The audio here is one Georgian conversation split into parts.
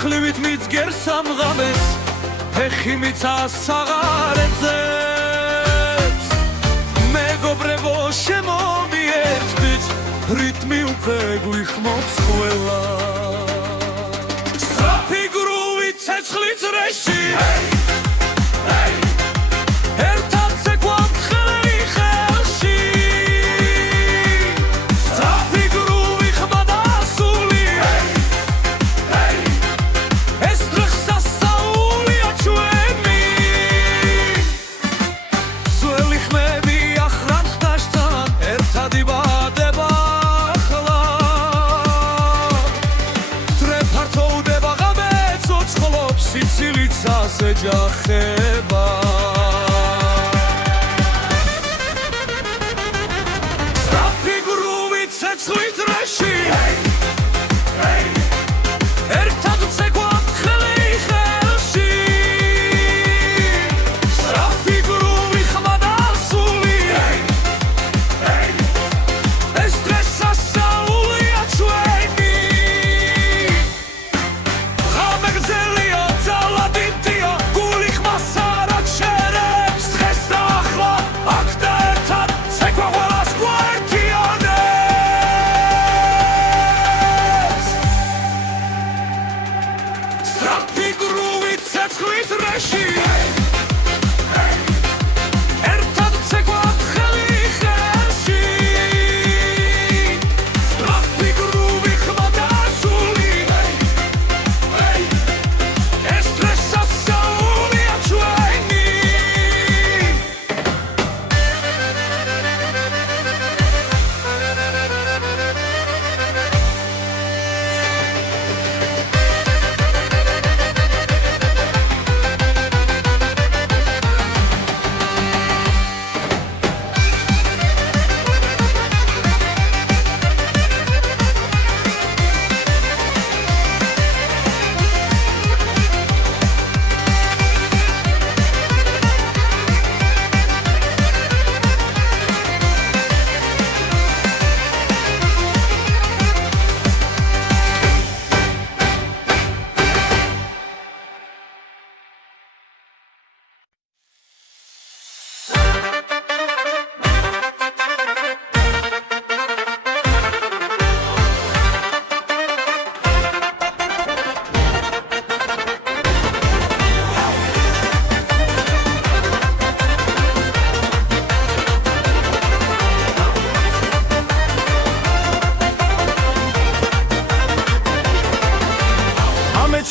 ცეცხლივით მიძგერ სამღამეს ფეხი მიცას საღარეთზეც მეგობრებო შემომიერთდით რიტმი უკვე გვიხმობს ყველა სწრაფი გრუვით ცეცხლი წრეში ერთად ცეკვავთ ხელი ხელში სწრაფი გრუვი ხმა და სული ეს დღეს სასწაულია ჩვენი ძველი ხმები ახრან ხდაშთან ერთად იბადება ახლა დრე ფართოვდება ღამე ცოცხლობს სიცილით სასეჯახება სწრაფი გრუვით ცეცხლი წრეში ერთად ცეკვავთ ხელი ხელში სწრაფი გრუვი ხმა და სული ეს დღეს სასწაულია ჩვენი ღამე გრძელია ძალადიტია გული ხმას არ აჩერებს დღეს და ახლა აქ და ერთად ცეკვა ყველას გვაერთიანებს სწრაფი გრუვით ცეცხლი წრეში ერთად ცეკვავთ ხელი ხელში სწრაფი გრუვი ხმა და სული ეს დღეს სასწაულია ჩვენი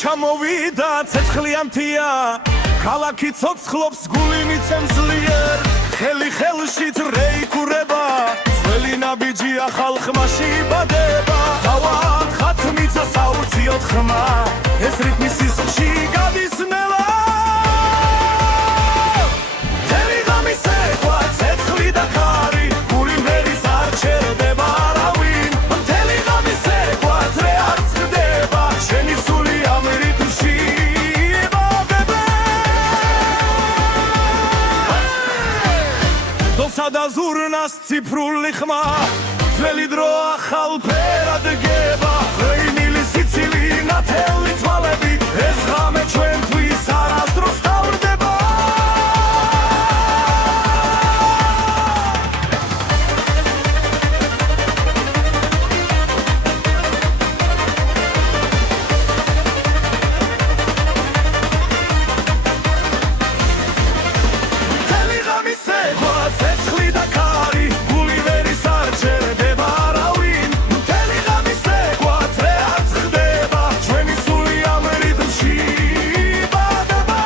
ჩამოვიდა ცეცხლიანთია ქალაქი ცოცხლობს გული მიცემს ძლიერ ხელი ხელში რეიქურება ძველი ნაბიჯია ხალხმა შიბადება თავად ხათმიცა საუციოდ ხმა ეს რიტმი სისხლში გადის ნელა მთელი ღამე ცეკვა ცეცხლი და ხარი გული მღერის არ ჩერდება არავინ მთელი ღამე ცეკვა ძრე არ წყდება შენი სული ამ რიტმში იბადება დოსა და ზურნას ციფრული ხმა ძველი დრო ახალ ფერად გება ღვინილი სიცილი ნათელი თვალები ეს ღამე ჩვენთვის არასდროს თავდება მთელი ღამე ცეკვა ცეცხლი და ხარი გული ვერის არ ჩერდება არავინ მთელი ღამე ცეკვა ძრე არ წყდება ჩვენი სული ამ რიტმში იბადება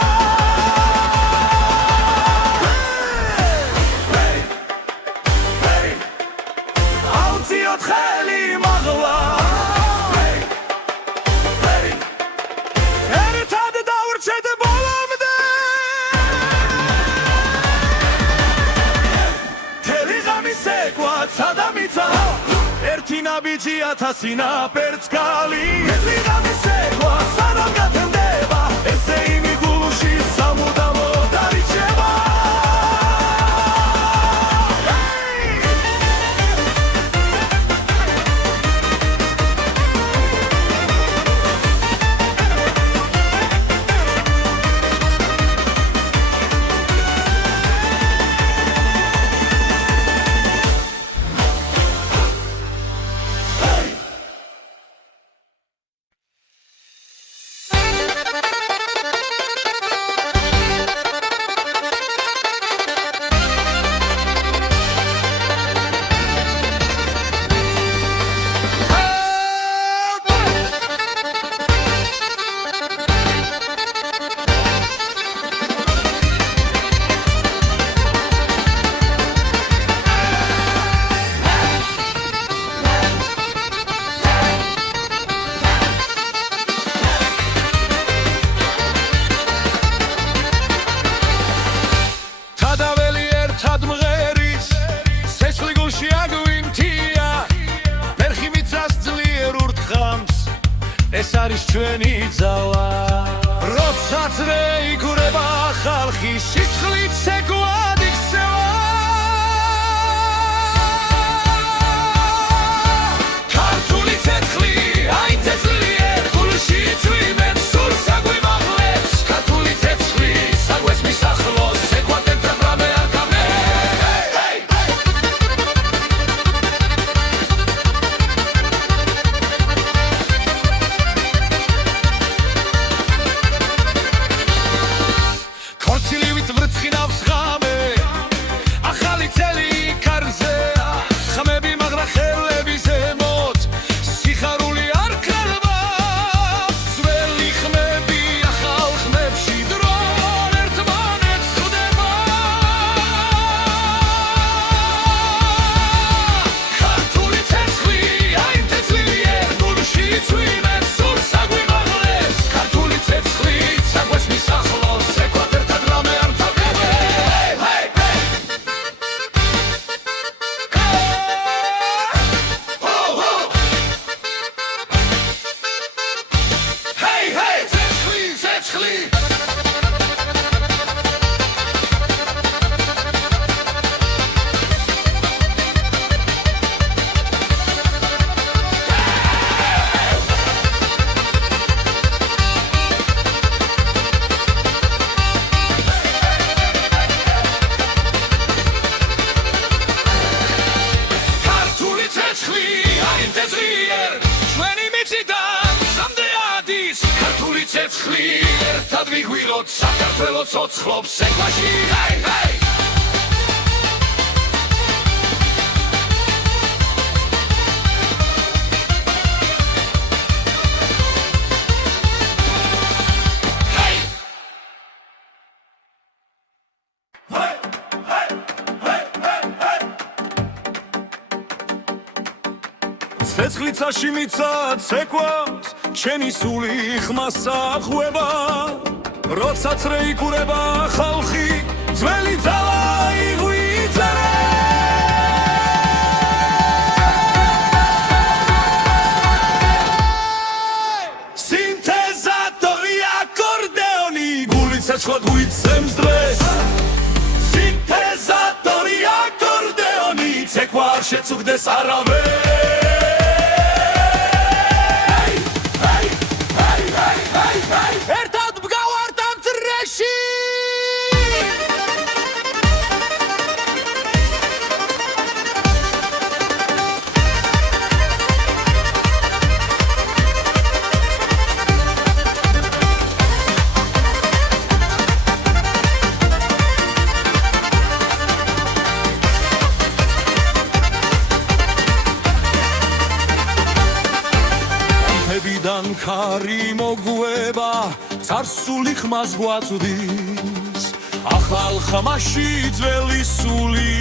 აუციოთ ხელი მაღლა ერთად დავრჩეთ ბოლომდე მთელი ღამე ცეკვა ცადამიცა ერთი ნაბიჯი ათასი ნაპერწკალი მთელი ღამე ცეკვა სანამ გათენდება ესე იმი გულში სამუდამოდ არიჩება ეს არის ჩვენი ძალა როცა ძრე იგურება ხალხი სისხლით ცეკვად იქცევა ქართული ცეცხლი აი თეთრიერ გულში წვიმენ სულ საგვიმაღლებს ქართული ცეცხლი საგვეს მისახლოს ეკვატერთან რამე არ ქორცილივით ვრცხინავს ღამე ახალი წელი კარზეა ხმები მაგრა ხელები ზემოთ სიხარული არ ქრება ძველი ხმები ახალ ხმებში დრონ ერთმანეთს ხვდება ქართული ცეცხლი აი თეთრიერ გულში წვიმენ სულ საგვიმაღლებს ქართული ცეცხლი საგვეს მისახლოს ეკვატერთან რამე არ თავდება ცეცხლი ქართული ცეცხლი აი თეთრიერ ჩვენი მიწიდან სამდე ადის ქართული ცეცხლი ერთად ვიგვიღოთ საქართველოს ცოცხლობს ეკვაში ცეცხლით საშიმიცა ცეკვავს ჩემი სული ხმას ახვევა როცა ძრე იგურება ხალხი ძველი ძალა იღვიძერე სინთეზატორი აკორდეონი გული ცეცხლად გვიცემს დღეს სინთეზატორი აკორდეონი ცეკვა არ შეწუხდეს არავეს ერთად ვგავართ ამ წრეში მებიდან ქარი მოგვება царსული ხმას გვაწვდის ახალ ხმაში ძველი სული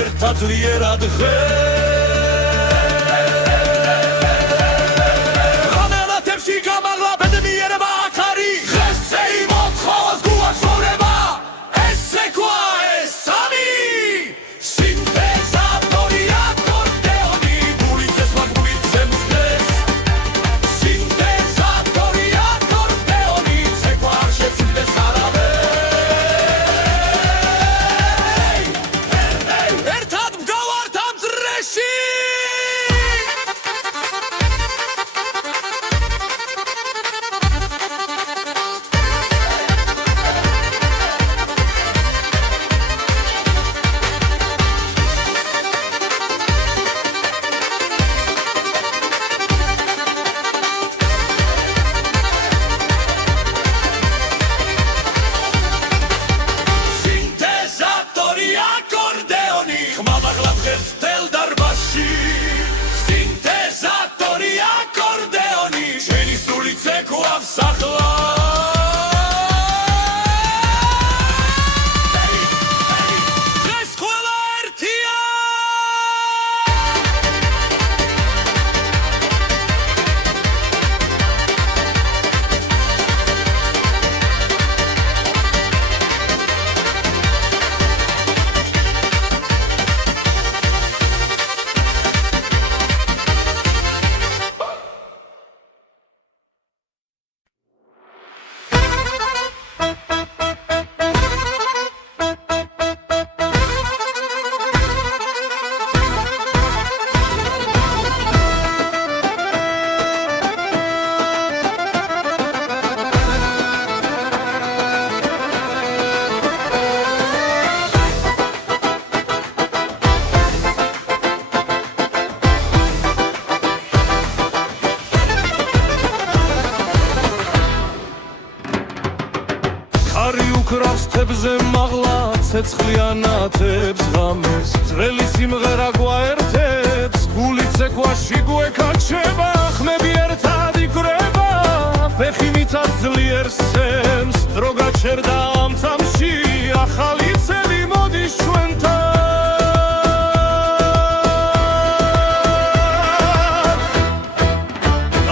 ერთად ძლიერად ღამელათებში გამაღლა ბედნიერება აქარი ღესზე იმოთხოვს გუას ხოვრება ეს ცეკვა ეს სამი სინთეზატორი აკორდეონი გული ცეცხლად გვიცემს დღეს სინთეზატორი აკორდეონი ცეკვა არ შეწუხდეს არავეს ერთად ვგავართ ამ წრეში უკრავს თებზე მაღლა ცეცხლიანათებს ღამეს ძველი სიმღერა გვაერთებს გული ცეკვაში გვეკაჩება ხმები ერთად იკვრება ფეხი მიწას ძლიერ სცემს დრო გაჩერდა ამ წამში ახალი წელი მოდის ჩვენთან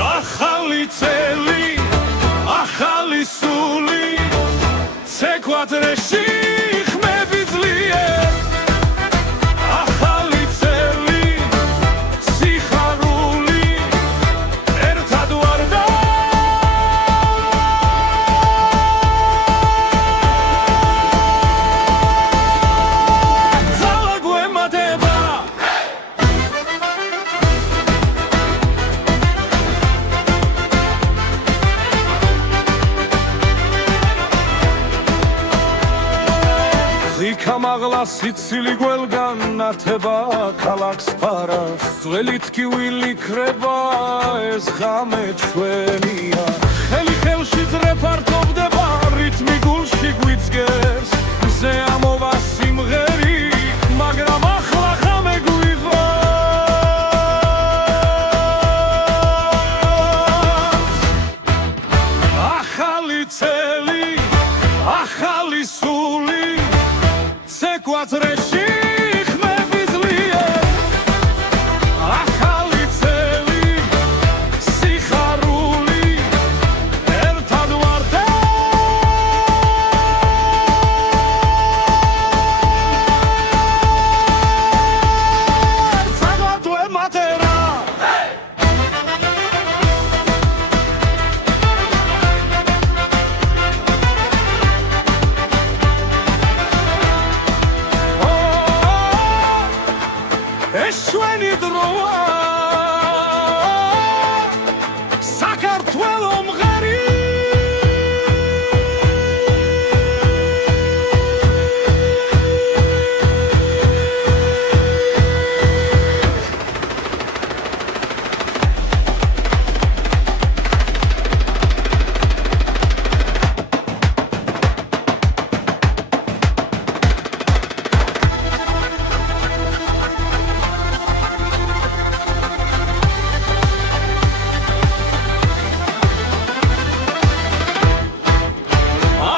ახალი წელი ახალი სული ცეკვადრეში ხმები ძლიერ ახალი წელი სიხარული ერთად ვარ და ძალა გვემატება მაღლა სიცილი გველგან ნათება ქალაქს ფარავს ძველი თქივილი ქრება ეს ღამე ჩვენია ხელი ხელში ძრეფართობდება რითმი გულში გვიძგეს მზე ამოვა სიმღერი მაგრამ ახლა ღამე გვიყვანს ახალი წელი ახალი სული ცეკვადრეში ხმები ძლიერ ახალი წელი სიხარული ერთად ვარ და ძალა გვემატება ეს ჩვენი დროა საქართველო მღერი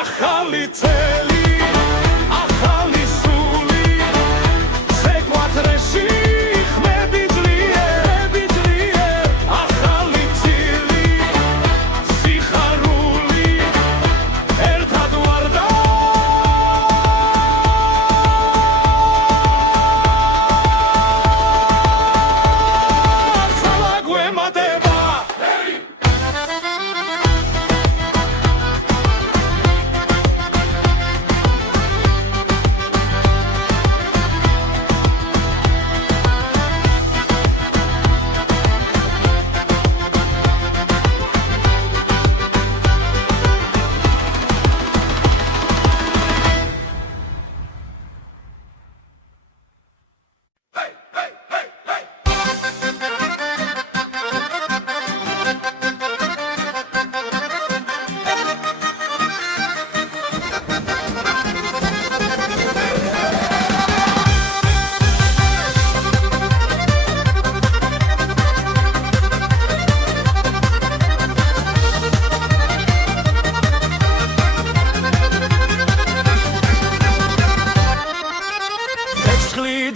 ახალი წელი ახალი სული ცეკვადრეში ხმები ძლიერ ახალი წელი სიხარული ერთად ვარ და ძალა გვემატება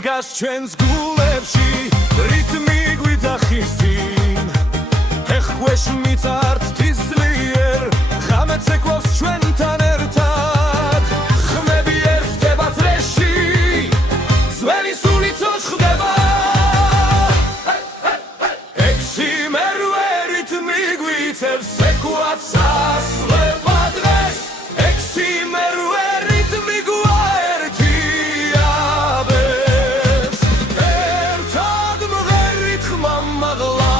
დგას ჩვენს გულებში რითმი გვიძახის წინ ეხქვეშ მიწართ ძლიერ ღამე ცეკვავს ჩვენთან ერთად ხმები ერთდება წრეში ძველი სული ცოცხლდება ექვსი მერვე რითმი გვიწევს ცეკვაც ასლება დღეს ექვსი მერვე რითმი გვაერთიაბებს ერთად მღერით ხმა მაღლა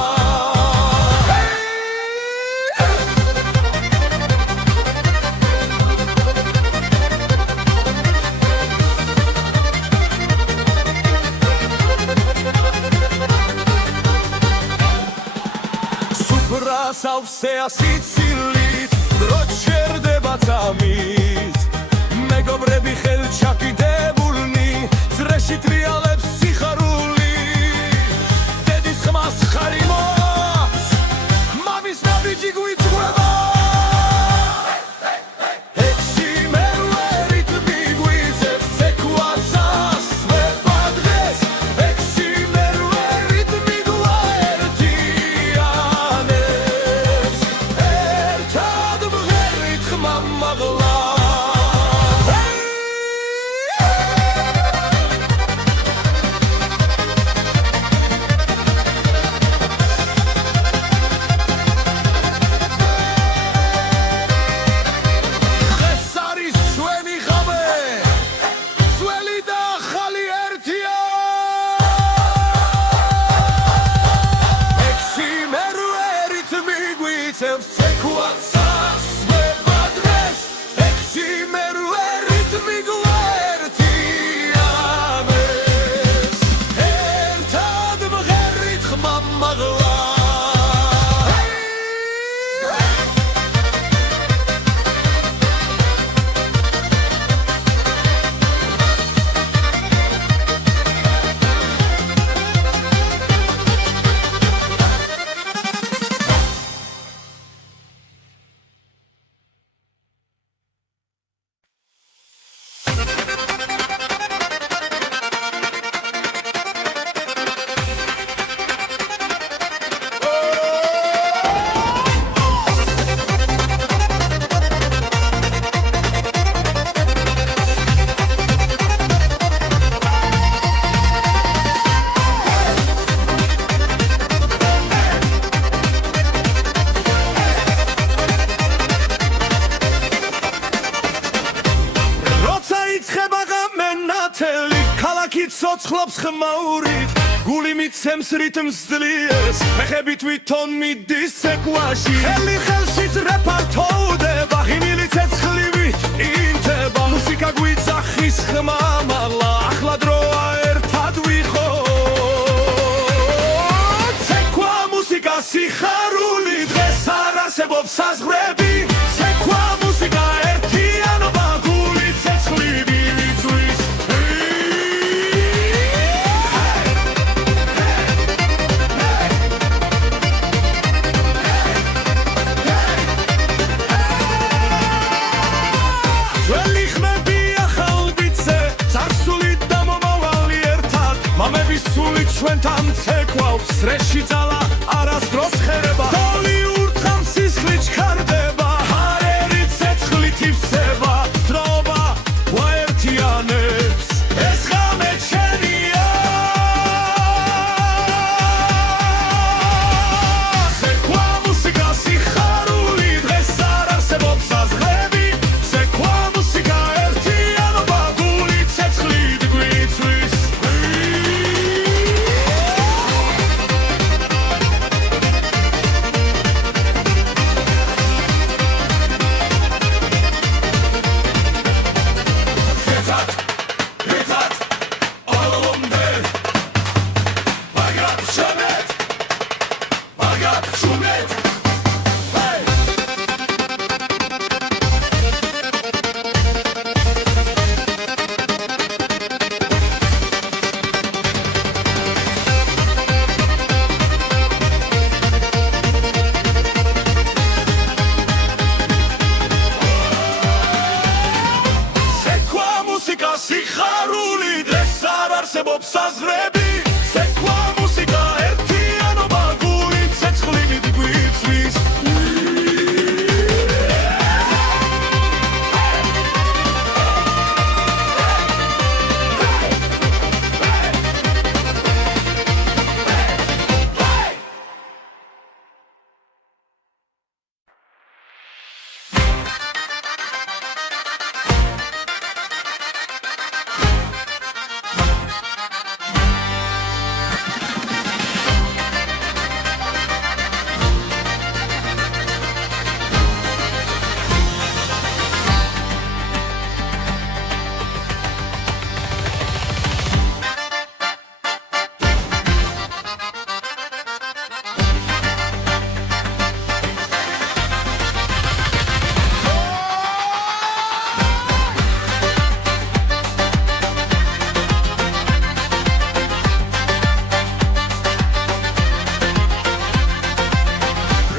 სავსეა სიცილით დრო ჩერდება წამით მეგობრები ხელჩაკიდებულნი ძრეში ტრიალებს სიხარული დედის ხმას ხარი მოაქვს მამის ნაბიჯი გვიწყვება ცოცხლობს ხმაურით გული მიცემს რიტმს ძლიერს ფეხები თვითონ მიდის ცეკვაში ხელი ხელში ძრეფართოვდება ღიმილი ცეცხლივით ინთება მუსიკა გვიძახის ხმა მაღლა ახლა დროა ერთად ვიხოთ ცეკვა მუსიკა სიხარული დღეს არ არსებობს საზღვრები ცეკვა მუსიკა ერთიანობა გული ცეცხლივით ჩვენთან ცეკვავს სრეში ძალა არასდროს ხერება დოლი ურთხავს სისხლი ჩქარდება ჰაერი ცეცხლით ივსება დროობა გვაერთიანებს ეს ღამე ჩვენია ცეკვა მუსიკა სიხარული დღეს არ არსებობს საზღვრები ცეკვა მუსიკა ერთიანობა გული ცეცხლით გვიწვის სიხარული დღეს არ არსებობს საზღვრები ცეკვა მუსიკა ერთიანობა გული ცეცხლივით გვიწვის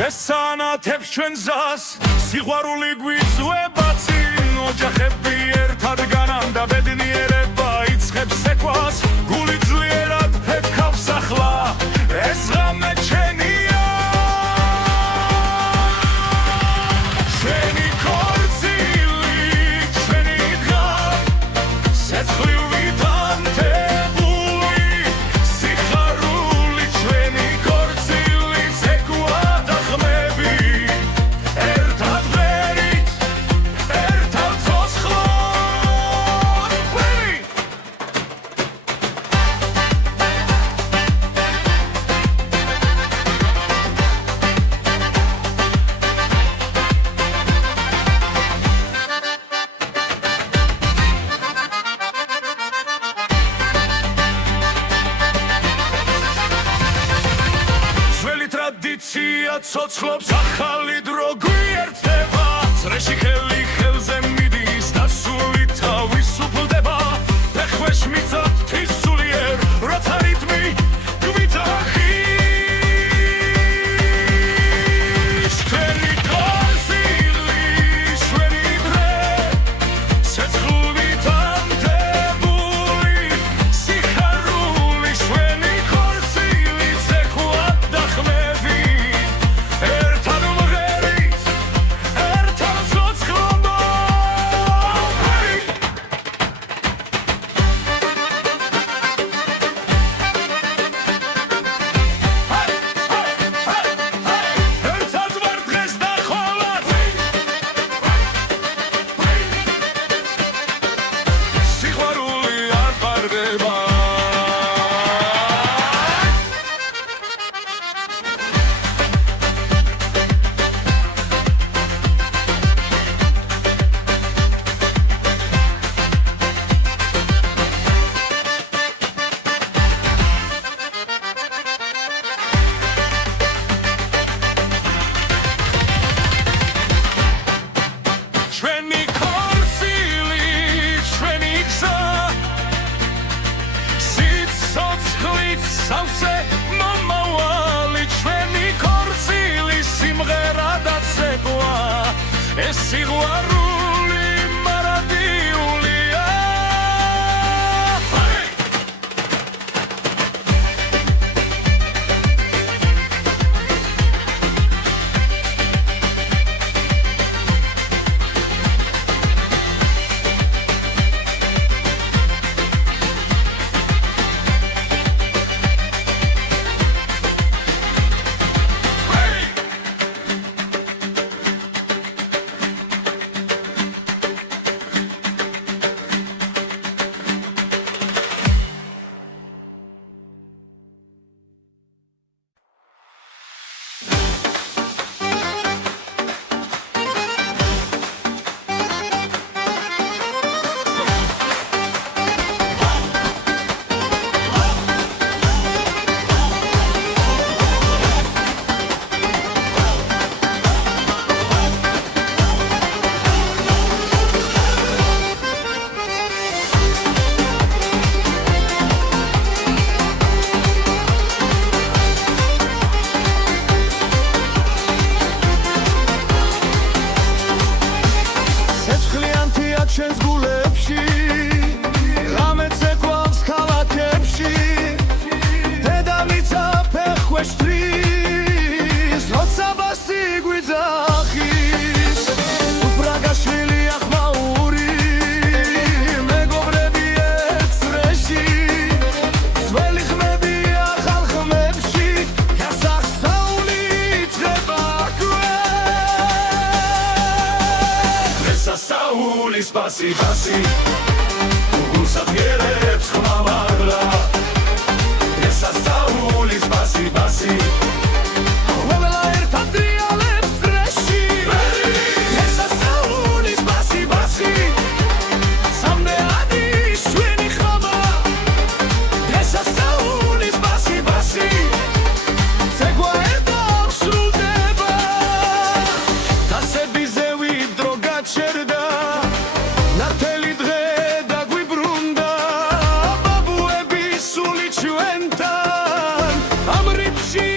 ესანათებს ჩვენ გზას სიყვარული გვიწვება წინ ოჯახები ერთად განამ და ბედნიერება იწყებს ეკვას გული ძლიერად ფეთქავს ახლა ეს ღამე ჩვენია ჩვენი ქორწილი ჩვენი დღა სეცხლივით ანთებული სიხარული ჩვენი ქორწილი ცეკვა და ხმები ერთად ღერით ერთად ცოცხლად ძველი ტრადიცია ცოცხლობს ახალი დრო გვიერთდება წრეში ხელი ხელზე მიდის და სული თავისუფლდება ფეხვეშ მიწად თვისულიერ როცა რიტმი გვიძახის ჩვენი ქორწილი ჩვენი დღე სეცხლივით ანთებული სიხარული ჩვენი ქორწილი ცეკვა და ხმები ერთად ვღერით ერთად ცოცხლად ერთად ვარ დღეს და ხოლად სიყვარული არ პარდება ჩვენი ქორწილი ჩვენი გზა სიცოცხლით სავსე მომავალი ჩვენი ქორწილი სიმღერა და ცეკვა ეს სიყვარული მარადიულია ცეცხლიანთია ჩვენს გულებში ღამე ცეკვავს ქალაქებში დედამიწა ფეხვეშ თვლის როცა ბასი გვიძახის სუფრაგაშვილი ახმაური მეგობრები ერთ წრეში ძველი ხმები ახალ ხმებში გასახსნაული იწყება Sauli, spasi, spasi, gulsa fierებს ხმამაღლა ისა Sauli, spasi, spasi, ყველა ერთად დრიალებს წრეში ისა Sauli, spasi, spasi, სამდეადი ჩვენი ხმა ისა Sauli, spasi, spasi, ცეკვა ერთად სრულდება დასებიზე ვიდრო გაჩერდა ნათელი დღე დაგვიბრუნდა ბაბუები სული ჩვენთან ამ რიფში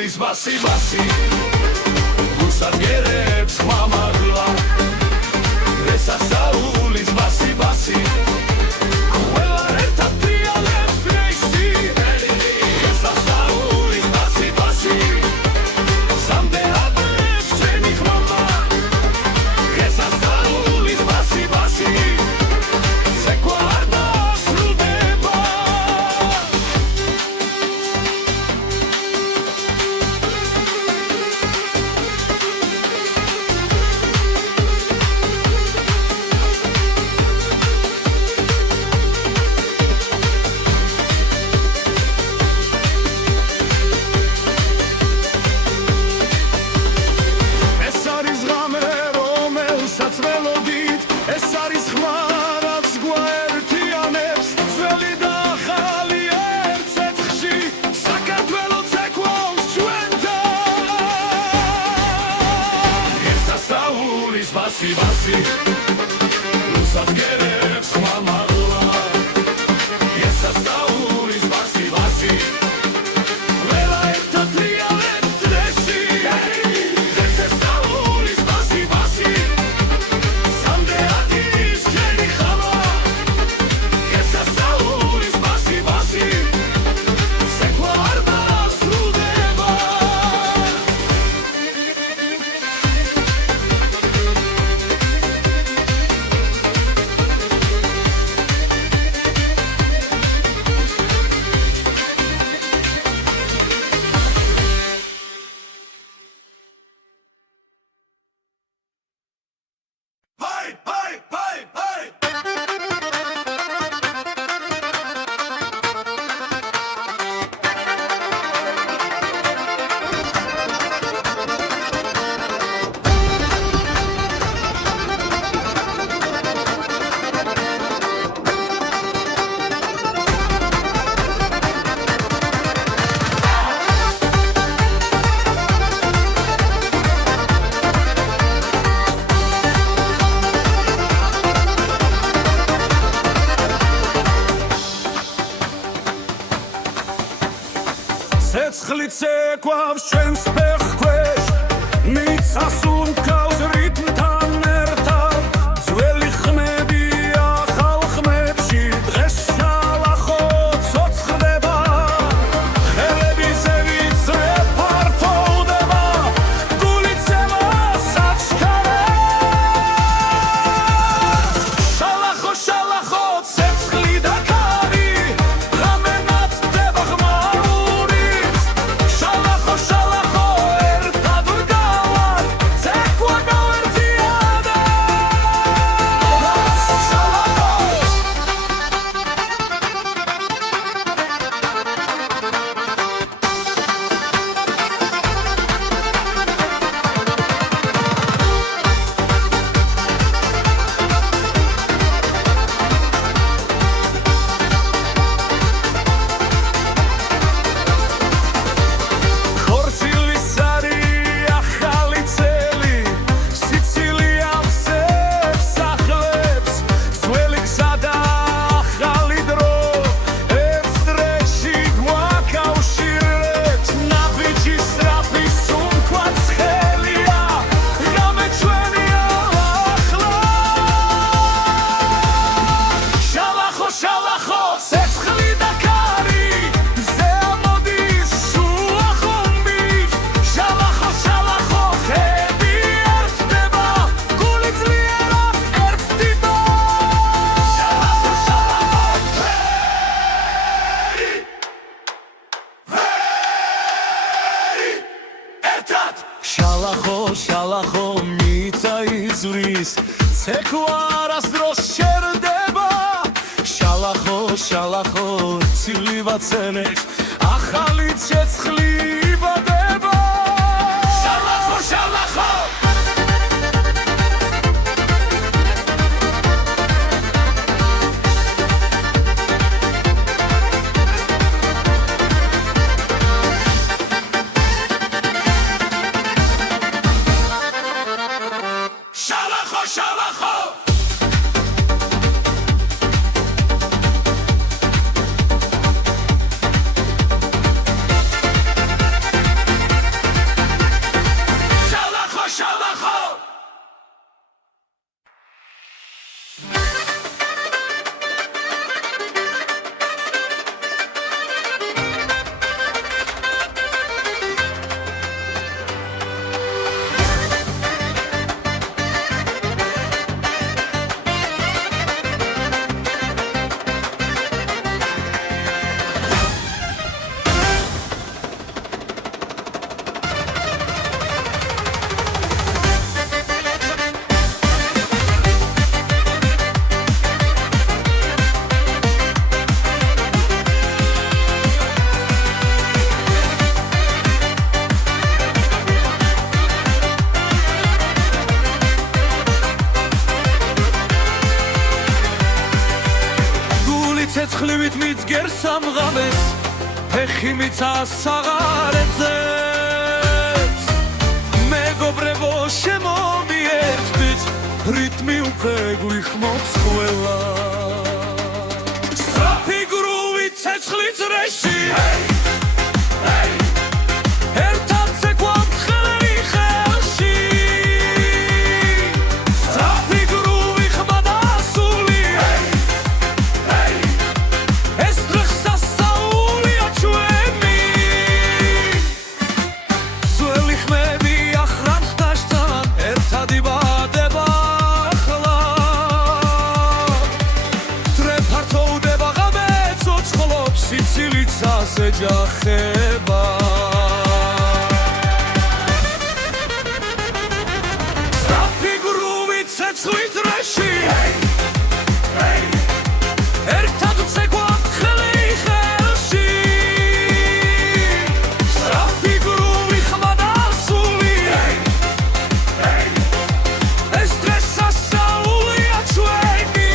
სასაულის ბასი გუსადგერებს ხმამაღლა ეს სასაულის ბასი ყველა ერთად ტრიალებს ფრეში ეს სასაულის ბასი სამდეადებს ჩვენი ხმამა ეს სასაულის ბასი ცეკვა არ დასრულდება ეს არის ხმა რაც გვაერთიანებს ძველი და ახალი ერთ ცეცხლში საქართველო ცეკვავს ჩვენთან ეს სასაულის ბასი გუსადგერებს ხმამაღლა ეს სასაულის ბასი ყველა ერთად ტრიალებს წრეში ეს სასაულის ბასი ცეცხლით ცეკვავს ჩვენს ფეხქვეშ მიწას უმკავს რიტმთან ერთად ძველი ხმები ახალ ხმებში დღეს შალახო ცოცხლდება ხელები ზევიცრე ფართოვდება გული ცემას აჩქარებს შალახო ცეცხლი და ქარი ღამე ნათდება ხმა შალახო მიწა იზვრის ცეკვა არასდროს შერდება შალახო ცილი ვაცენებს ახალი ცეცხლი იბადება შალახო გერს ამღამეს ფეხი მიწას აღარ ეძებს მეგობრებო შემომიერთდით რიტმი უკვე გვიხმობს ყველა სწრაფი გრუვი ცეცხლი წრეში ეჯახება სწრაფი გრუვი ცეცხლი წრეში ერთად ვცეკვავთ ხელი ხელში სწრაფი გრუვი ხმა და სული ეს დღეს სასაულია ჩვენი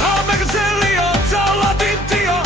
ღამე გრძელია ძალადიტია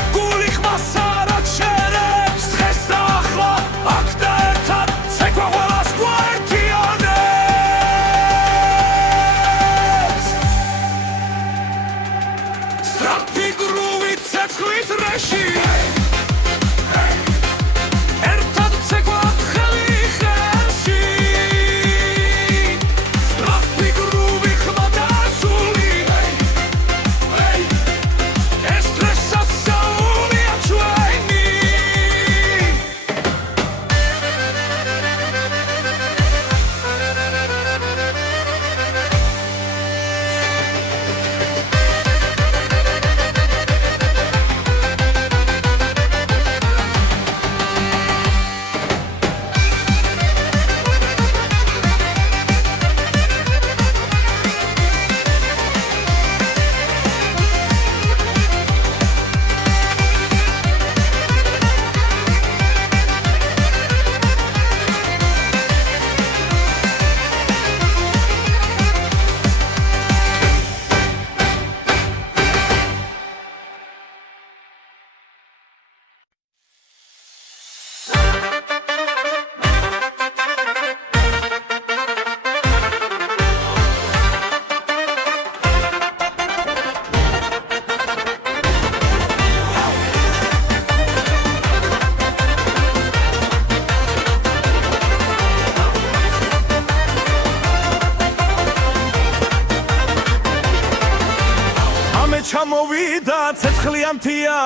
ჩამოვიდა ცეცხლიანთია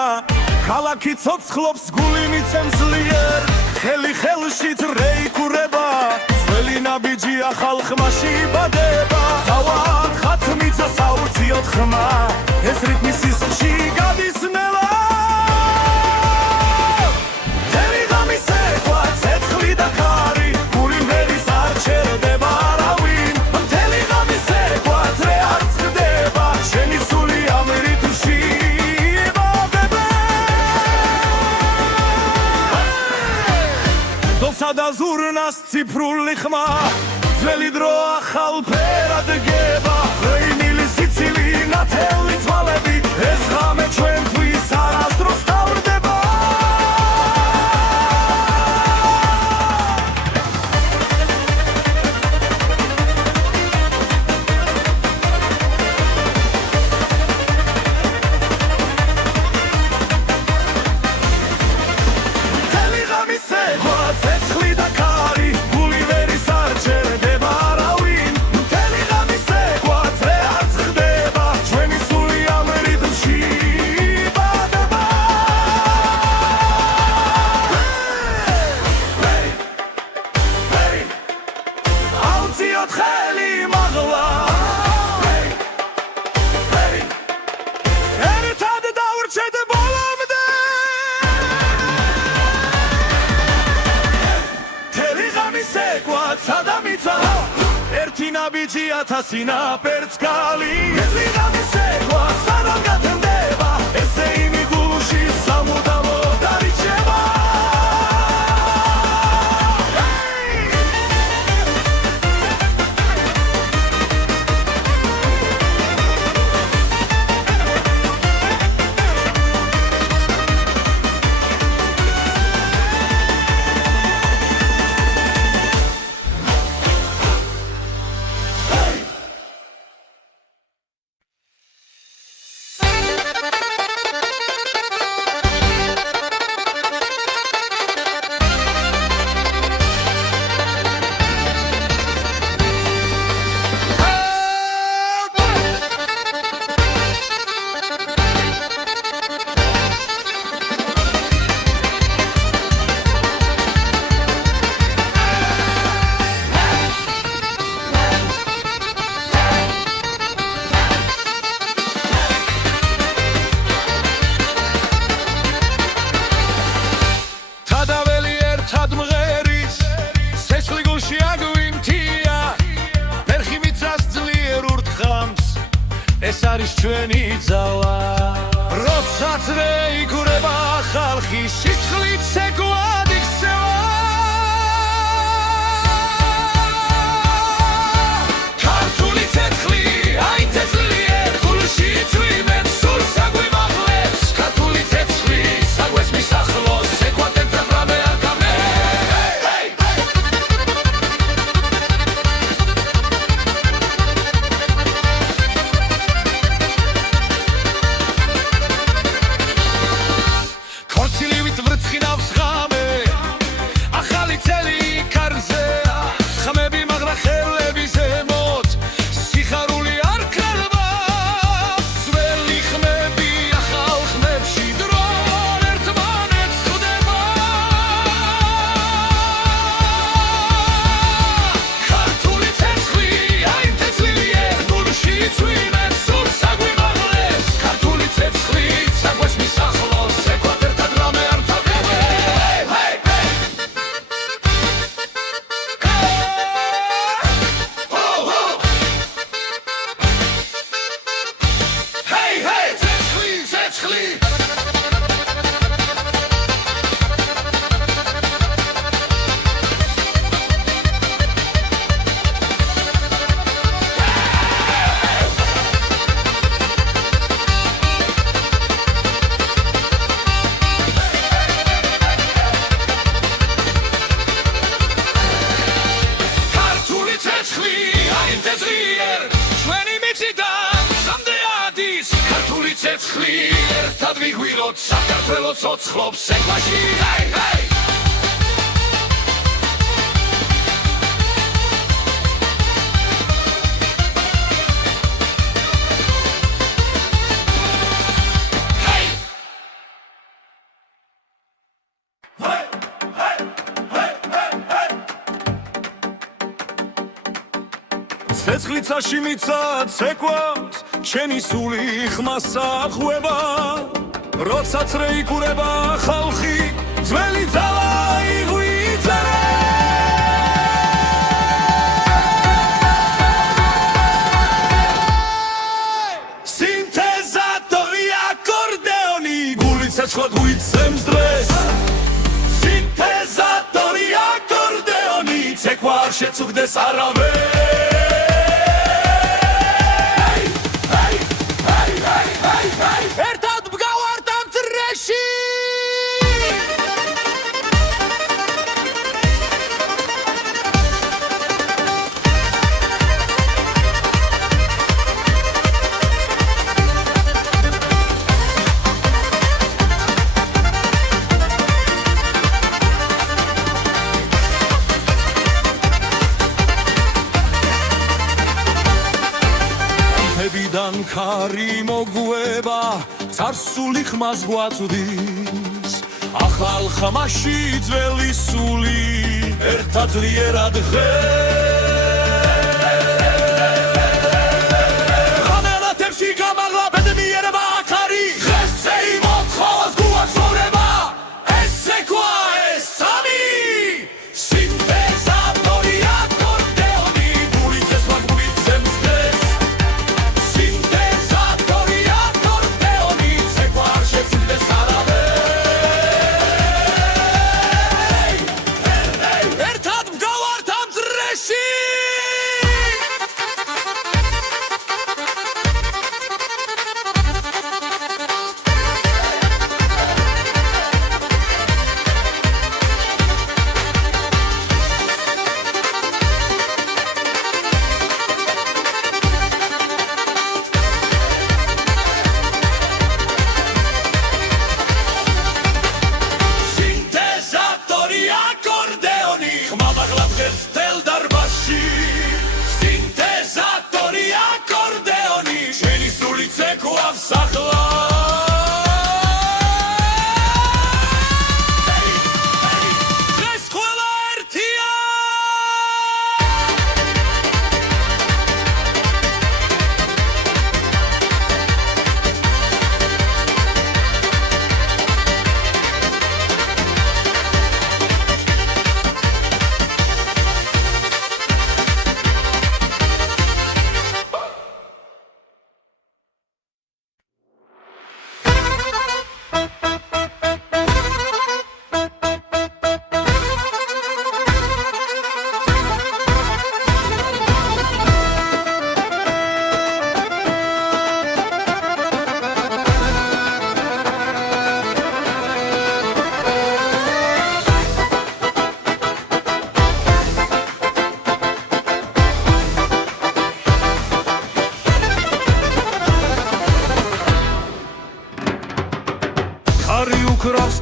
ქალაქი ცოცხლობს გული მიცემს ძლიერ ხელი ხელში რეიქურება ძველი ნაბიჯია ხალხმა შიბადება თავად ხათმიცა საუციოდ ხმა ეს რიტმი სისხლში გადის ნელა მთელი ღამის ეკვა ცეცხლი და ხარი გული მერის არ ჩერდება არავინ მთელი ღამის ეკვა ძრე არ წყდება შენი სული და ზურნას ციფრული ხმა ძველი დრო ახალ ფერად გება ღვინილი სიცილი ნათელი თვალები ეს ღამე ჩვენთვის არასდროს თავდება ნაბიჯია თასინა პერწკალი ეთლი ღამის ეკვა სანამ გათენდება ესე იმი გულში სამუდამო დარიჩება ჩვენი ძალა როცა წრე იგურება ხალხი სიცხლით ცეკვად იქცევა ქართული ცეცხლი აი თესლიერ გულში წვიმენ სურს აგვიმაღლებს ქართული ცეცხლი საგვეს მისახლოს ეკვატენთან რამე არ გამე ქორწილივით ვრცხინავს ღამე ახალი წელი კარზე ხმები მაგრა ხელები ზემოთ სიხარული არ ქრება ძველი ხმები ახალ ხმებში დრონ ერთმანეთს ხვდება ქართული ცეცხლი აი თესლიერ გულში წვიმენ სურს აგვიმაღლებს ქართული ცეცხლი საგვეს მისახლოს ეკვატერთან რამე არ თავდება ცეცხლი ცეცხლი ქართული ცეცხლი აი თესლიერ ჩვენი მიწიდან სამდე ადის ქართული ცეცხლი ერთად ვიგვიროთ საქართველოს ოცხლობს ეკვაში ცეცხლიცაში მიცა ცეკვად ჩენი სული ხმასა ხვება როცა წრე იგურება ხალხი ძველი ძალა იღვიძერე სინთეზატორი აკორდეონი გული ცეცხლად გვიცემს დღეს სინთეზატორი აკორდეონი ცეკვა არ შეწუხდეს არავენ ერთად ვგავართ ამ წრეში მებიდან ქარი მოგვება წარსული ხმას გვაწვდის ახალ ხმაში ძველი სული ერთად ძლიერად ღამელათებში გამაღლა ბედნიერება აქარი დღესზე იმოთხოვას გულად ცხოვრება ეს ცეკვა ეს სამი სინთეზატორი აკორდეონი გული ცეცხლად გვიცემს დღეს სინთეზატორი აკორდეონი ცეკვა არ შეწუხდეს არავენ ერთად ვგავართ ამ წრეში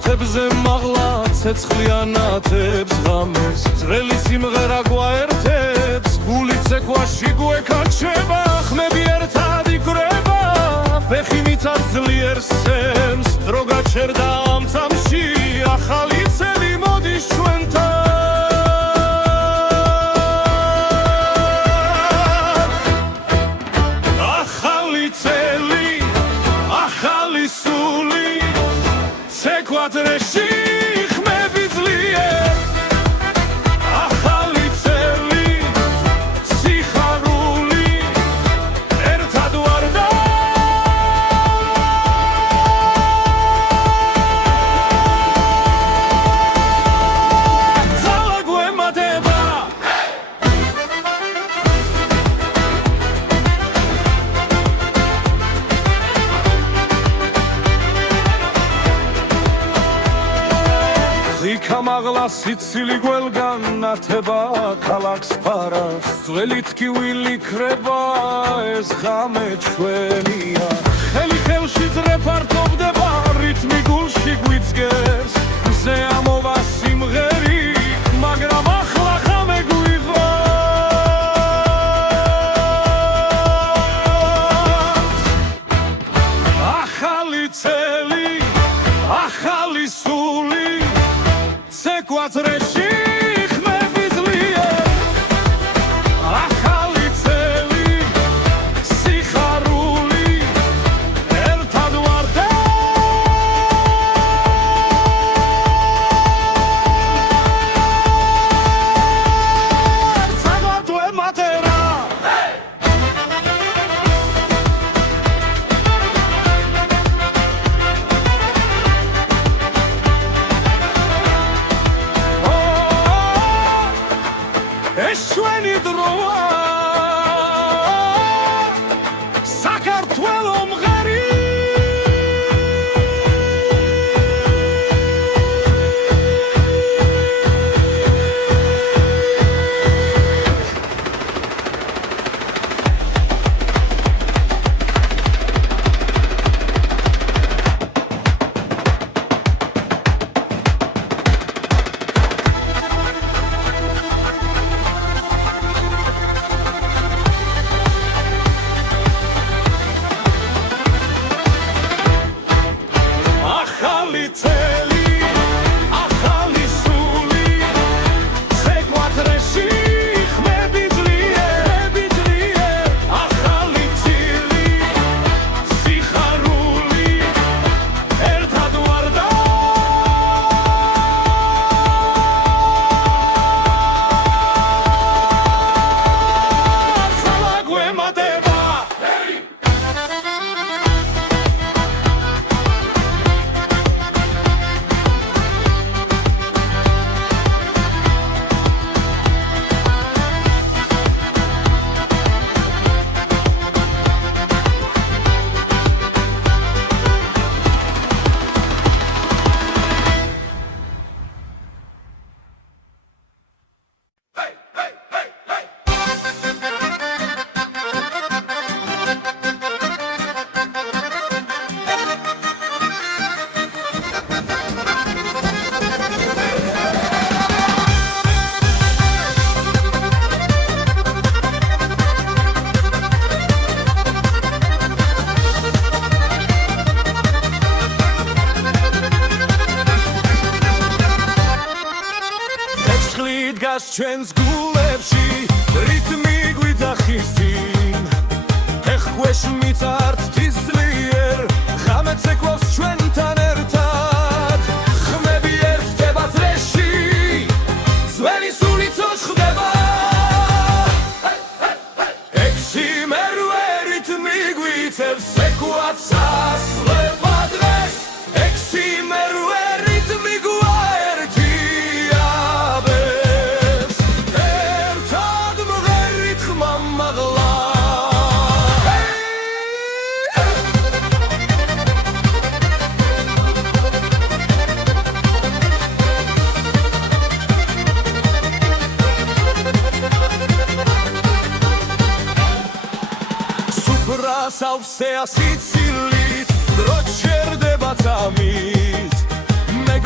თებზე მაღლა ცეცხლიანათებს ღამეს ძველი სიმღერა გვაერთებს გული ცეკვაში გვეკაჩება ხმები ერთად იკვრება ფეხი მიწას ძლიერ სცემს დრო გაჩერდა ამ წამში ახალი წელი მოდის ჩვენთან ახალი წელი ახალი სული ცეკვადრეში ხმები ძლიერ ახალი წელი სიხარული ერთად ვარ და ძალა გვემატება იქა მაღლა სიცილი გველგან ნათება ქალაქს ფარავს ძველი ტკივილი ქრება ეს ღამე ჩვენია ხელი ხელში ძრეფართობდება რითმი გულში გვიძგერს მზე ამოვა სიმღერი მაგრამ ახლა ღამე გვიღავს ახალი წელი ახალი სული ცეკვადრეში ხმები ძლიერ ახალი წელი სიხარული ერთად ვარ და ძალა გვემატება ეს ჩვენი დროა საქართველო მღერი ახალი წელი ახალი სული ცეკვადრეში ხმები ძლიერ ახალი წილი სიხარული ერთად ვარ და ძალა გვემატება დგას ჩვენს გულებში რითმი გვიძახის წინ ეხქვეშ მიწართ ძლიერ ღამე ცეკვავს ჩვენთან ერთად ხმები ერთდება წრეში ძველი სული ცოცხლდება ექსიმერვე რითმი გვიწევს ცეკვაც სასლება დღეს ექსიმერვე რითმი გვაერთიაბებს ერთად მღერით ხმა მაღლა სავსეა სიცილით დრო ჩერდება წამით მე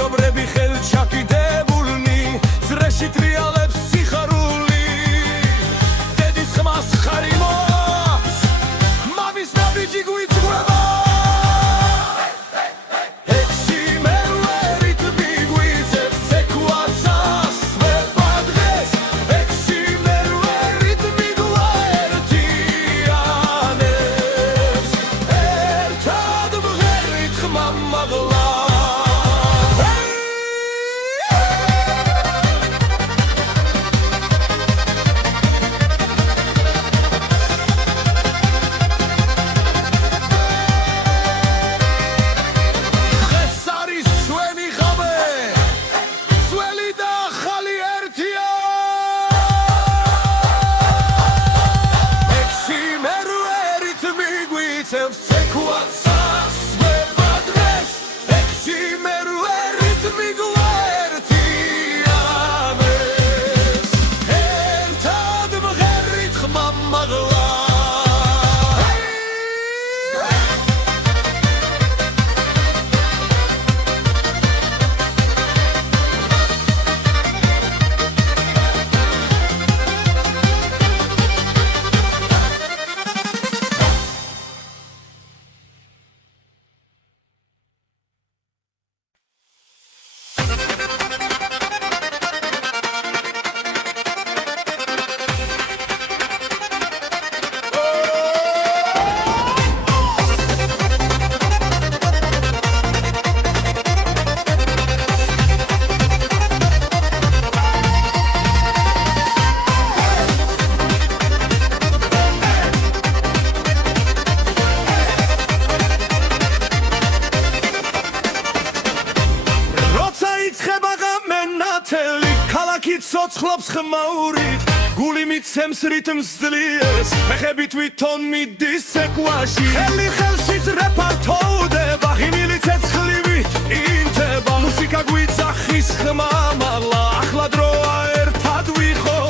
მთელი ქალაქი ცოცხლობს ხმაურით გული მიცემს რიტმს ძლიერს ფეხები თვითონ მიდის ცეკვაში ხელი ხელშიც რეპარტოვდება ღიმილი ცეცხლივით ინთება მუსიკა გვიძახის ხმა მაღლა ახლა დროა ერთად ვიყოთ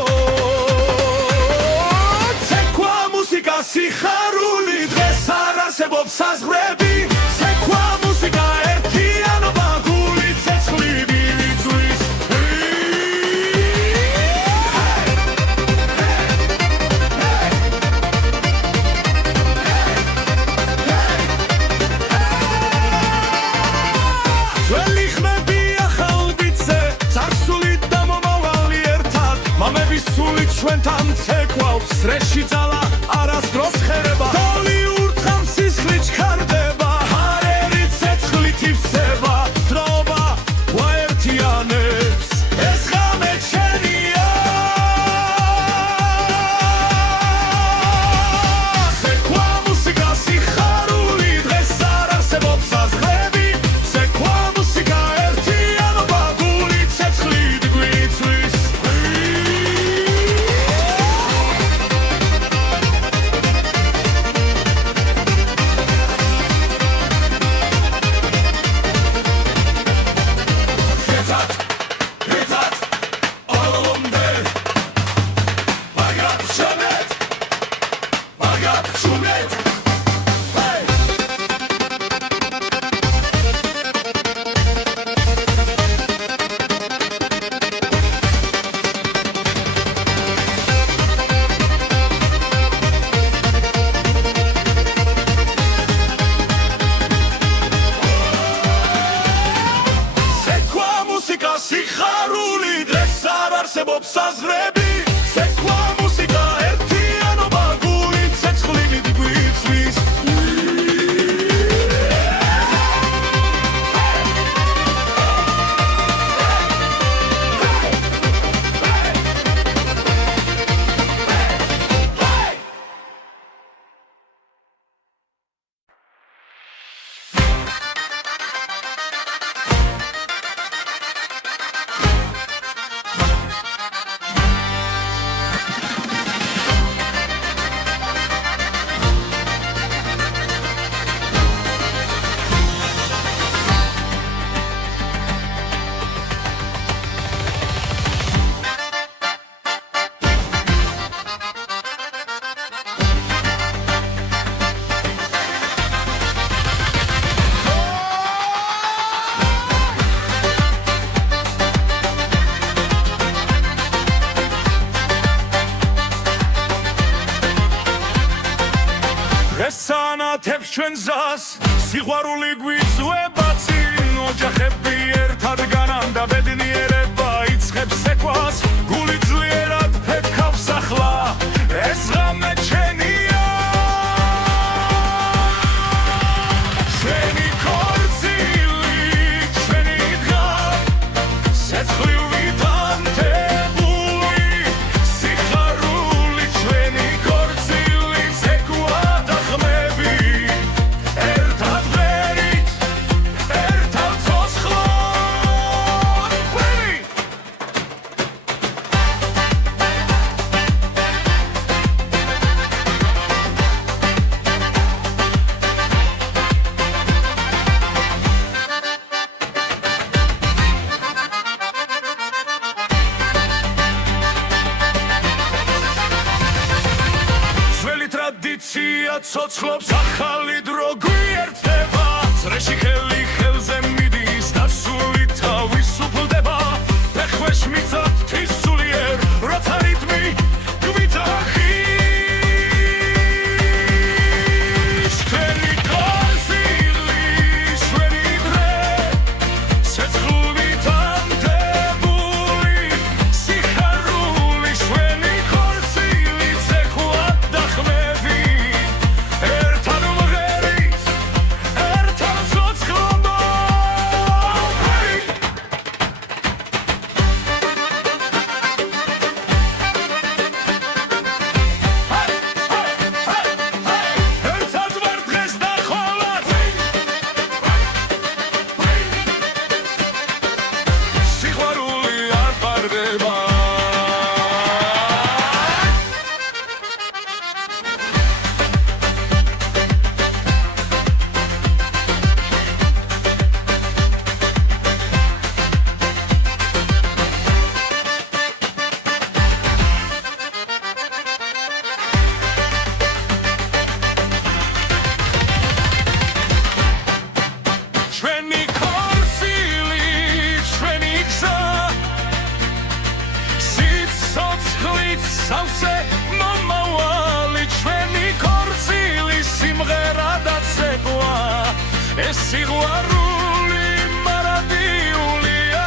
ცეკვა მუსიკა სიხარული დღეს არ არსებობს საზღვრები ცეკვა მუსიკა ერთიანობა გული ცეცხლივი იწვის ძველი ხმები ახალ ბიძზე წარსული და მომავალი ერთად მამების სულით ჩვენთან ცეკვავს რეში ძალა არასდროს ხერება დოლი ურთხავს სისხლით ჩქარდება ჰარერი ცეცხლით ივსება დროობა ვაერთიანებს ეს ღამე შენია ცეკვა მუსიკა სიხარული დღეს არ არსებობს საზღვრები ცეკვა მუსიკა ერთიანობა გული ცეცხლით გვიწვის ცეკვა მუსიკა სიხარული დღეს არ არსებობს საზღვრები ცეკვა მუსიკა ერთიანობა გული ცეცხლივით გვიწვის ესანათებს ჩვენ ზას სიყვარული გვიწვება წინ ოჯახები ერთად განამ და ბედნიერება იწყებს ცეკვას გული ძლიერად ფეთქავს ახლა ეს ღამე შენია ჩვენი ქორწილი ჩვენი დღა ცეცხლივით ანთებული სიხარული ჩვენი ქორწილი ცეკვა და ხმები ერთად ვერით ერთად ცოცხლად ვერით ძველი ტრადიცია ცოცხლობს ახალი დრო გვიერთდება წრეში ხელი ხელზე მიდის და სული თავისუფლდება ფეხქვეშ მიწად თვის სულიერ როცა რიტმი გვიძახის ჩვენი ქორწილი ჩვენი დღე ცეცხლივით ანთებული სიხარული ჩვენი ქორწილი ცეკვა და ხმები ერთად სავსე მომავალი ჩვენი ქორწილი სიმღერა და ცეკვა ეს სიყვარული მარადიულია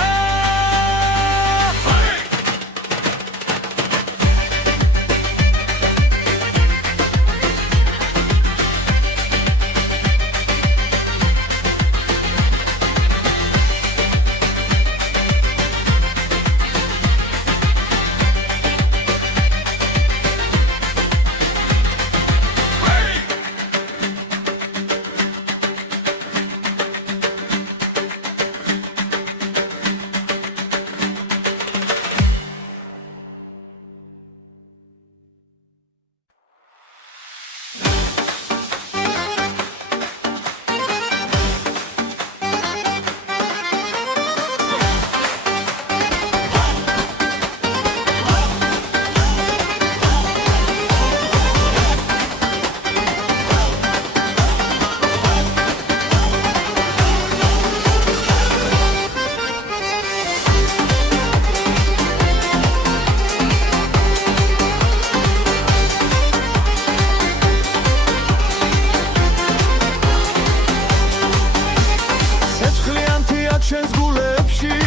ჩვენს გულებში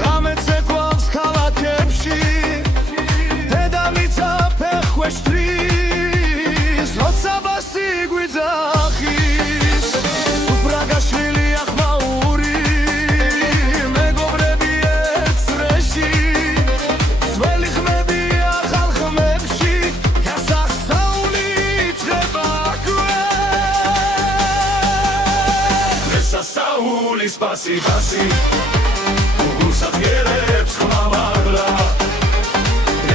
ღამეც ეკვავს ქალაქებში დედამიწა ფეხქვეშ თრის როცა ბასი გვიძახის სუფრაგაშვილი ახმაური მეგობრები ეცრეში ძველი ხმები ახალ ხმებში გასახსაული იწყება Sauli, spasi, spasi Gusat ghereps, cum am agla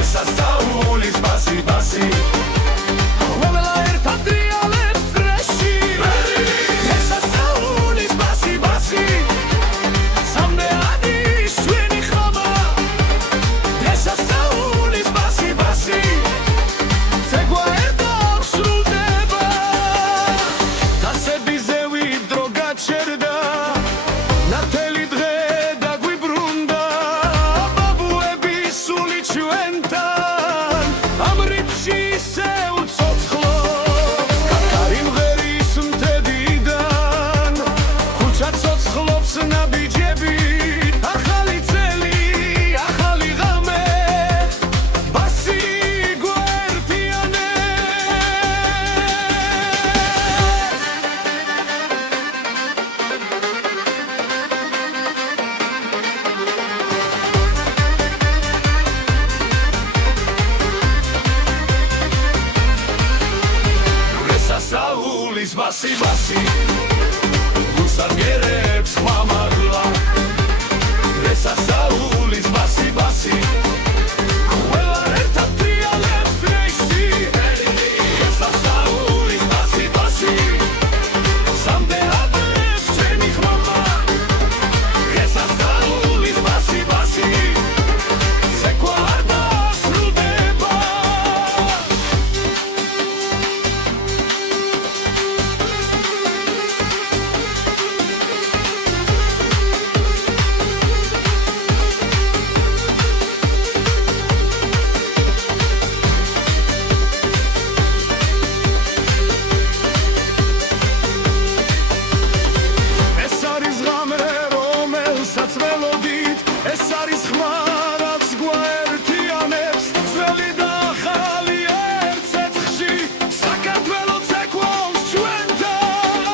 Esa Sauli, spasi, spasi Oamela erta triale freshi Esa Sauli, spasi, spasi Samne adi shweni khama Esa Sauli, spasi, spasi Segua erta absoluteva Ta sebi zewi droga cerda Saulis basi basi Gusat ghereps mamagla Esa Saulis basi basi Quella retta triale freshi Esa Saulis basi basi Samde adres čenih mama Esa Saulis basi basi Se guarda srudeba ეს არის ხმა რაც გვაერთიანებს ძველი და ახალი ერთ ცეცხლში საქართველოს ეკვავს ჩვენთან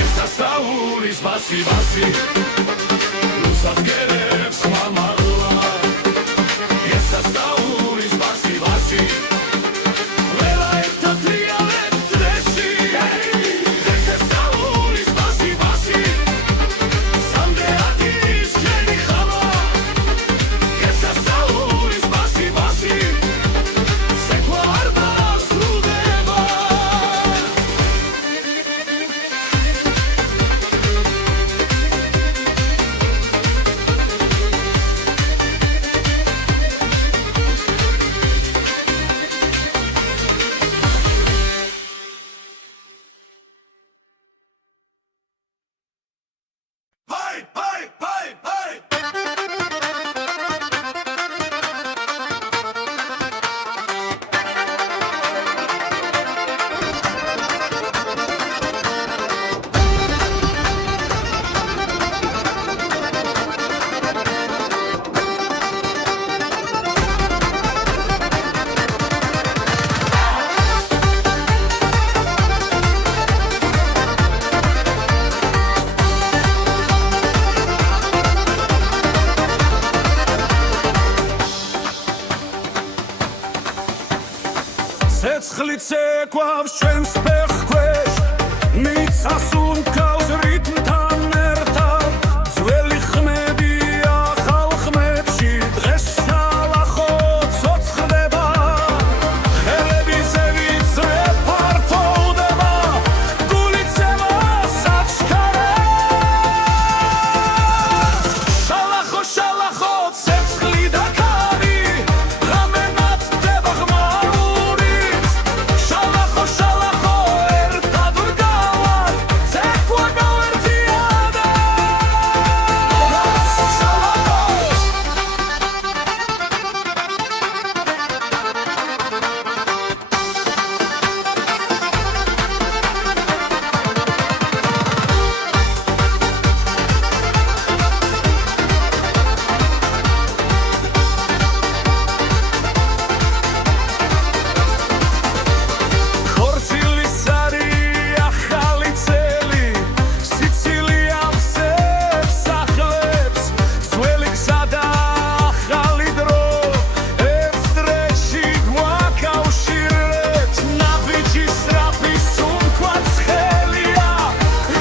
ისა საულის ბასი ბასი რუსად გერებს ხმა მაღლა ისა საულის ბასი ბასი ყველა ერთად ტრიალებს წრეში ისა საულის ბასი ბასი ცეცხლიც ეკვავს ჩვენს ფეხქვეშ მიწას უმკავს რიტმთან ერთად ძველი ხმებია ხალხმებში დღეს შალახო ცოცხლდება ხელებზე ვიწრე ფართოვდება გული ცემას აჩქარებს შალახო შალახო ცეცხლი და ქარი ღამე ნათდება ღმაურით შალახო შალახო ერთად ვდგავართ ცეკვა გავერთიადეთ ხორცილის არი ახალი წელი სიცილია ხსებს ახლებს ძველი გზა და ახალი დრო ერთ დრეში გვაკავშირებს ნაბიჯი სწრაფი სუნთქვაც ხელია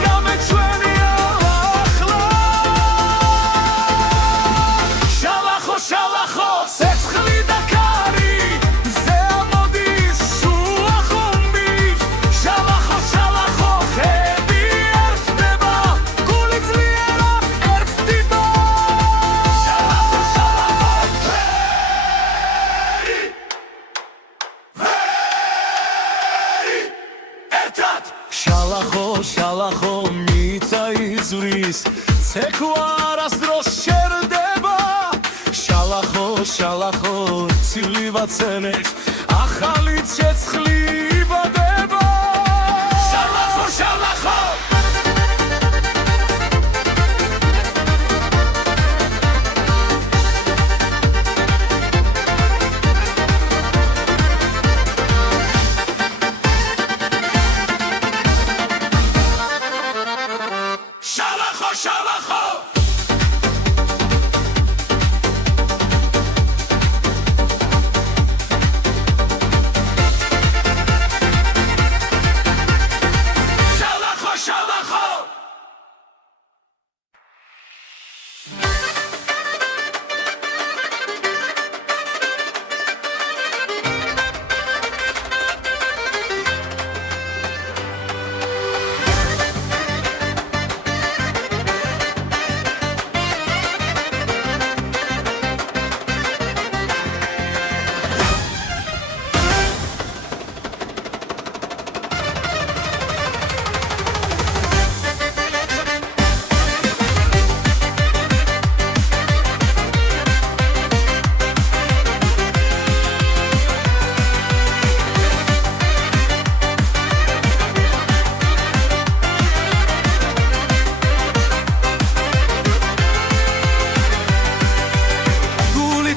ღამე ჩვენია ახლა შალახო შალახო ცეცხლი და ქარი მზე ამოდის შუა ხუმით შალახო შალახო ხები ერთდება გული ძლიერად ერთდიმა შალახო შალახო ერთად შალახო შალახო მიწა იზვრის ცეკვა არასდროს შერდება შალახო შალახო ცილივაცენებს ახალი ცეცხლი იბადება შალახო შალახო შალახო შალახო შალახო შალახო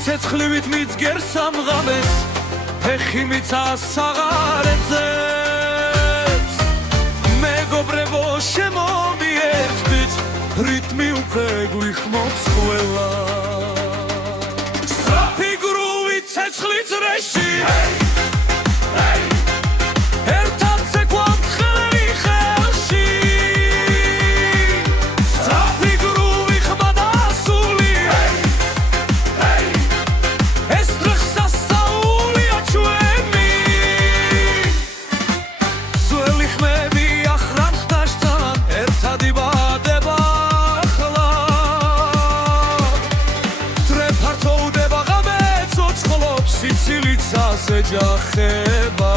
ცეცხლივით მიძგერს ამღამეს ფეხი მიწას აღარ ეძებს მეგობრებო შემომიერთდით რიტმი უკვე გვიხმობს ყველა სწრაფი გრუვი ცეცხლი წრეში ერთად ცეკვა მხოლოდ ხელში სწრაფი გრუვი ხმა და სული ეს დღესა საულია ჩვენი ძველი ხმები ახრან ხდაშთან ერთად იბადება ახლა დრე ფართოვდება ღამე ცოცხლობს სიცილიც ასე ჯახება